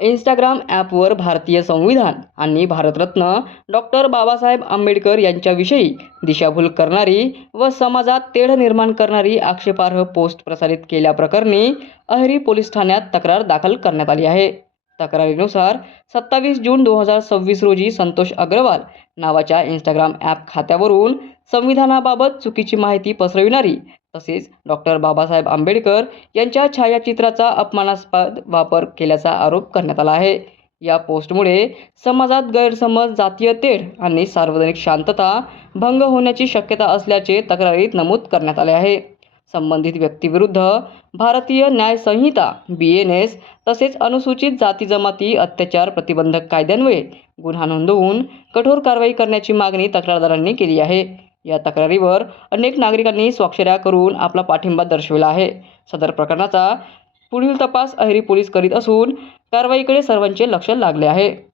Instagram ॲपवर भारतीय संविधान आणि भारतरत्न डॉक्टर बाबासाहेब आंबेडकर यांच्याविषयी दिशाभूल करणारी व समाजात तेढ निर्माण करणारी आक्षेपार्ह पोस्ट प्रसारित केल्याप्रकरणी अहेरी पोलीस ठाण्यात तक्रार दाखल करण्यात आली आहे. तक्रारीनुसार 27 जून 2026 रोजी संतोष अग्रवाल नावाच्या इंस्टाग्राम ॲप खात्यावरून संविधानाबाबत चुकीची माहिती पसरविणारी तसेच डॉक्टर बाबासाहेब आंबेडकर यांच्या छायाचित्राचा अपमानास्पद वापर केल्याचा आरोप करण्यात आला आहे. या पोस्टमुळे समाजात गैरसमज, जातीय तेढ आणि सार्वजनिक शांतता भंग होण्याची शक्यता असल्याचे तक्रारीत नमूद करण्यात आले आहे. संबंधित व्यक्तीविरुद्ध भारतीय न्याय संहिता BNS तसेच अनुसूचित जाती जमाती अत्याचार प्रतिबंधक कायद्यान्वये गुन्हा नोंदवून कठोर कारवाई करण्याची मागणी तक्रारदारांनी केली आहे. या तक्रारीवर अनेक नागरिकांनी स्वाक्षऱ्या करून आपला पाठिंबा दर्शविला आहे. सदर प्रकरणाचा पुढील तपास अहेरी पोलीस करीत असून कारवाईकडे सर्वांचे लक्ष लागले आहे.